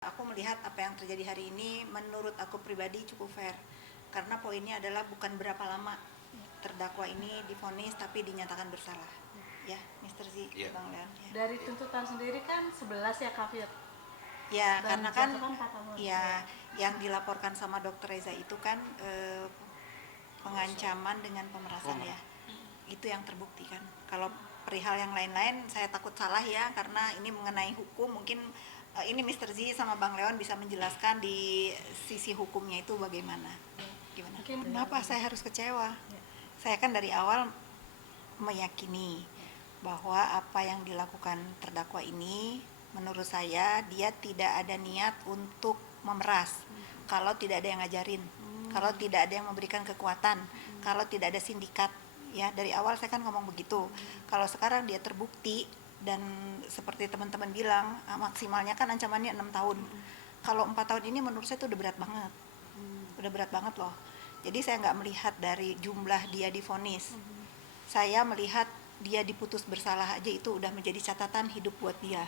Aku melihat apa yang terjadi hari ini menurut aku pribadi cukup fair. Karena poinnya adalah bukan berapa lama terdakwa ini divonis tapi dinyatakan bersalah. Ya, Mr. Z, Iya. Bang Leon. Ya, Dari tuntutan sendiri kan 11 ya Kak Fir. ya Dan karena kan jatuhkan 4 tahun. ya yang dilaporkan sama Dr. Reza itu kan pengancaman dengan pemerasan ya. Itu yang terbukti kan. Kalau perihal yang lain-lain saya takut salah ya, karena ini mengenai hukum. Mungkin ini Mr. Z sama Bang Leon bisa menjelaskan di sisi hukumnya itu bagaimana. Gimana? Kenapa saya harus kecewa? Saya kan dari awal meyakini bahwa apa yang dilakukan terdakwa ini, menurut saya dia tidak ada niat untuk memeras. Kalau tidak ada yang ngajarin, kalau tidak ada yang memberikan kekuatan, kalau tidak ada sindikat. Ya, dari awal saya kan ngomong begitu. Kalau sekarang dia terbukti dan seperti teman-teman bilang, maksimalnya kan ancamannya 6 tahun. Kalau 4 tahun ini menurut saya itu udah berat banget. Udah berat banget loh. Jadi saya nggak melihat dari jumlah dia divonis. Saya melihat dia diputus bersalah aja itu udah menjadi catatan hidup buat dia.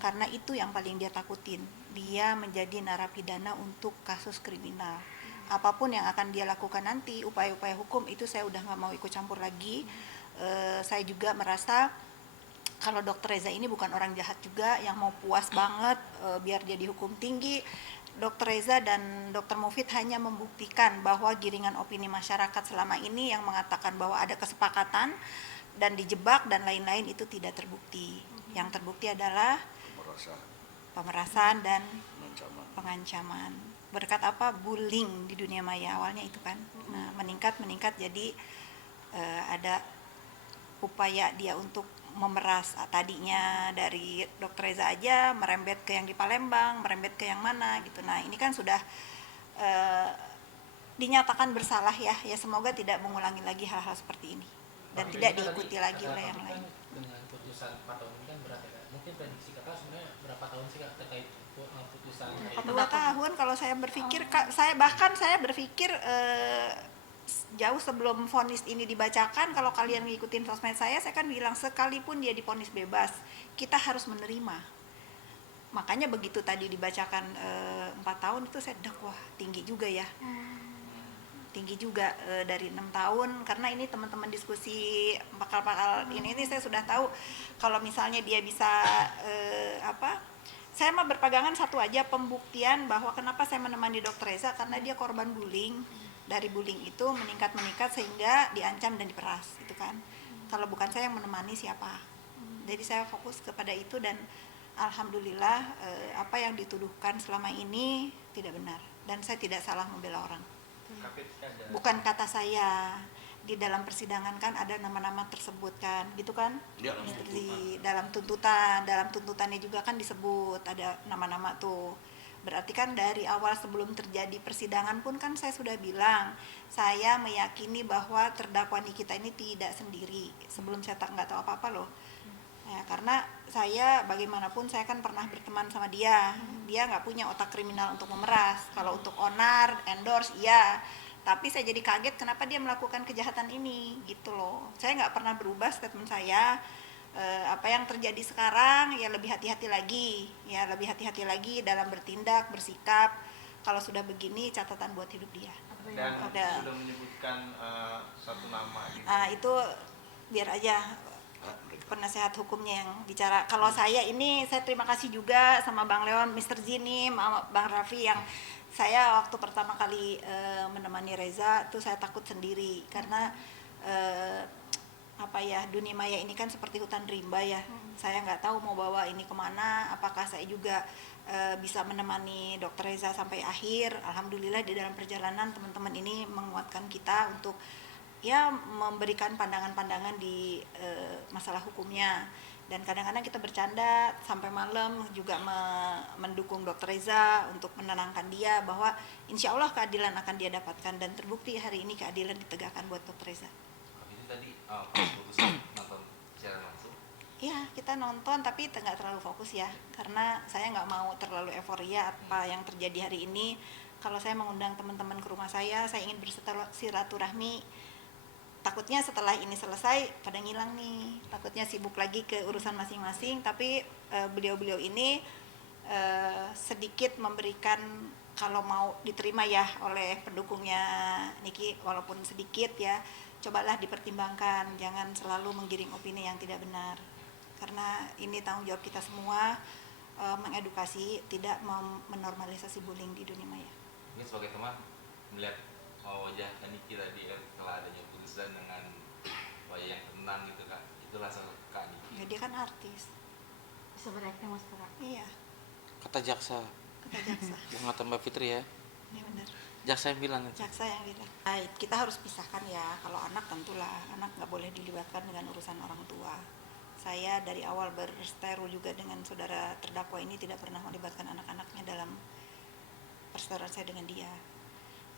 Karena itu yang paling dia takutin. Dia menjadi narapidana untuk kasus kriminal. Apapun yang akan dia lakukan nanti, upaya-upaya hukum itu saya udah nggak mau ikut campur lagi. Saya juga merasa kalau Dokter Reza ini bukan orang jahat juga yang mau puas banget biar dia dihukum tinggi. Dokter Reza dan Dokter Mufid hanya membuktikan bahwa giringan opini masyarakat selama ini yang mengatakan bahwa ada kesepakatan dan dijebak dan lain-lain itu tidak terbukti. Yang terbukti adalah pemerasan dan pengancaman. Berkat apa? Bullying di dunia maya awalnya itu kan. Nah, meningkat jadi ada upaya dia untuk memeras. Tadinya dari Dokter Reza aja merembet ke yang di Palembang, merembet ke yang mana gitu. Nah, ini kan sudah dinyatakan bersalah ya. Ya semoga tidak mengulangi lagi hal-hal seperti ini dan tidak diikuti lagi oleh yang lain. Dengan putusan 4 tahun ini kan berat ya Kak. Mungkin prediksi Kakak sebenarnya berapa tahun sih Kak terkait putusan? 2 tahun kalau saya berpikir, saya berpikir jauh sebelum vonis ini dibacakan, kalau kalian ngikutin sosmed saya kan bilang sekalipun dia divonis bebas, kita harus menerima. Makanya begitu tadi dibacakan 4 tahun itu saya wah tinggi juga ya. Tinggi juga dari 6 tahun, karena ini teman-teman diskusi pakal-pakal ini saya sudah tahu kalau misalnya dia bisa saya mah berpegangan satu aja, pembuktian bahwa kenapa saya menemani Dokter Reza, karena dia korban bullying. Dari bullying itu meningkat sehingga diancam dan diperas itu kan. Kalau bukan saya yang menemani siapa? Jadi saya fokus kepada itu dan alhamdulillah apa yang dituduhkan selama ini tidak benar dan saya tidak salah membela orang. Bukan kata saya, di dalam persidangan kan ada nama-nama tersebut kan, gitu kan? Ya, di dalam tuntutannya juga kan disebut ada nama-nama tuh. Berarti kan dari awal sebelum terjadi persidangan pun kan saya sudah bilang, saya meyakini bahwa terdakwa Nikita ini tidak sendiri. Sebelum saya nggak tahu apa-apa loh. Ya, karena saya bagaimanapun saya kan pernah berteman sama dia. Dia nggak punya otak kriminal untuk memeras. Kalau untuk onar, endorse, iya. Tapi saya jadi kaget kenapa dia melakukan kejahatan ini, gitu loh. Saya nggak pernah berubah statement saya. Apa yang terjadi sekarang ya lebih hati-hati lagi. Ya lebih hati-hati lagi dalam bertindak, bersikap. Kalau sudah begini catatan buat hidup dia. Dan Ada. sudah menyebutkan satu nama gitu. Itu biar aja penasehat hukumnya yang bicara. Kalau saya terima kasih juga sama Bang Leon, Mr. Zini, sama Bang Raffi yang saya waktu pertama kali menemani Reza tuh saya takut sendiri karena dunia maya ini kan seperti hutan rimba ya. Saya nggak tahu mau bawa ini kemana. Apakah saya juga bisa menemani Dokter Reza sampai akhir. Alhamdulillah di dalam perjalanan teman-teman ini menguatkan kita untuk ya memberikan pandangan-pandangan di masalah hukumnya. Dan kadang-kadang kita bercanda sampai malam juga mendukung Dokter Reza untuk menenangkan dia bahwa insya Allah keadilan akan dia dapatkan dan terbukti hari ini keadilan ditegakkan buat Dokter Reza. Ini tadi putusan nonton secara langsung. Iya, kita nonton tapi nggak terlalu fokus ya, karena saya nggak mau terlalu euforia apa yang terjadi hari ini. Kalau saya mengundang teman-teman ke rumah saya ingin bersilaturahmi. Takutnya setelah ini selesai pada ngilang nih, takutnya sibuk lagi ke urusan masing-masing. Tapi beliau-beliau ini sedikit memberikan, kalau mau diterima ya oleh pendukungnya Niki, walaupun sedikit ya, cobalah dipertimbangkan, jangan selalu menggiring opini yang tidak benar, karena ini tanggung jawab kita semua, mengedukasi, tidak menormalisasi bullying di dunia maya. Mungkin sebagai teman melihat wajah Niki tadi kan setelah adanya putusan dengan wajah yang tenang gitu Kak, itulah sosok Kak Niki. Ya, dia kan artis. Bisa berakting Mas Pura. Iya, Kata jaksa, kata jaksa. bukan kata Mbak Fitri ya. Ini benar. Jaksa yang bilang itu. Jaksa yang bilang. Baik, kita harus pisahkan ya. Kalau anak tentulah, anak nggak boleh dilibatkan dengan urusan orang tua. Saya dari awal berseteru juga dengan saudara terdakwa ini tidak pernah melibatkan anak-anaknya dalam perseteruan saya dengan dia.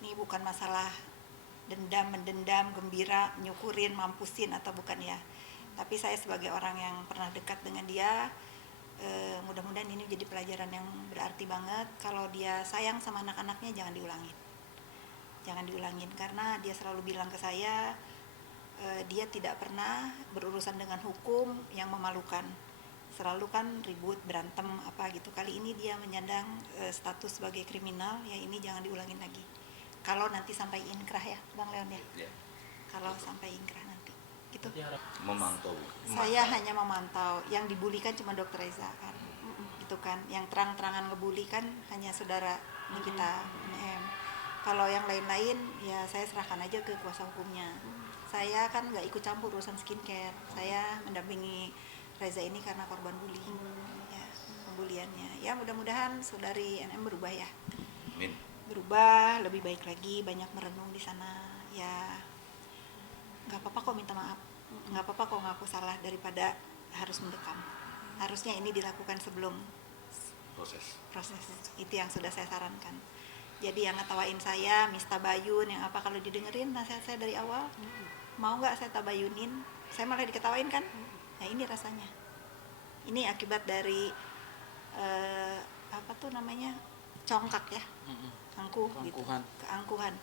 Ini bukan masalah dendam, mendendam, gembira, nyukurin, mampusin atau bukan ya. Tapi saya sebagai orang yang pernah dekat dengan dia, mudah-mudahan ini jadi pelajaran yang berarti banget. Kalau dia sayang sama anak-anaknya, jangan diulangin, karena dia selalu bilang ke saya, dia tidak pernah berurusan dengan hukum yang memalukan, selalu kan ribut, berantem apa gitu. Kali ini dia menyandang status sebagai kriminal, ya ini jangan diulangin lagi. Kalau nanti sampai inkrah ya Bang Leon ya, kalau sampai inkrah nanti gitu. Memantau. Saya hanya memantau, yang dibulikan cuma Dokter Reza kan, gitu kan. Yang terang-terangan ngebully kan hanya saudara Nikita MM. Kalau yang lain-lain ya saya serahkan aja ke kuasa hukumnya. Saya kan nggak ikut campur urusan skincare. Saya mendampingi Reza ini karena korban bullying, ya, pembuliannya. Ya mudah-mudahan saudari NM berubah ya. Amin. Berubah lebih baik lagi, banyak merenung di sana. Ya nggak apa-apa kok minta maaf, nggak apa-apa kok ngaku salah daripada harus mendekam. Harusnya ini dilakukan sebelum proses. Itu yang sudah saya sarankan. Jadi yang ngetawain saya, Mista Bayun, yang apa, kalau didengerin nasihat saya dari awal, mau nggak saya tabayunin? Saya malah diketawain kan? Nah ini rasanya. Ini akibat dari apa tuh namanya, congkak ya, angkuh gitu, Keangkuhan. keangkuhan.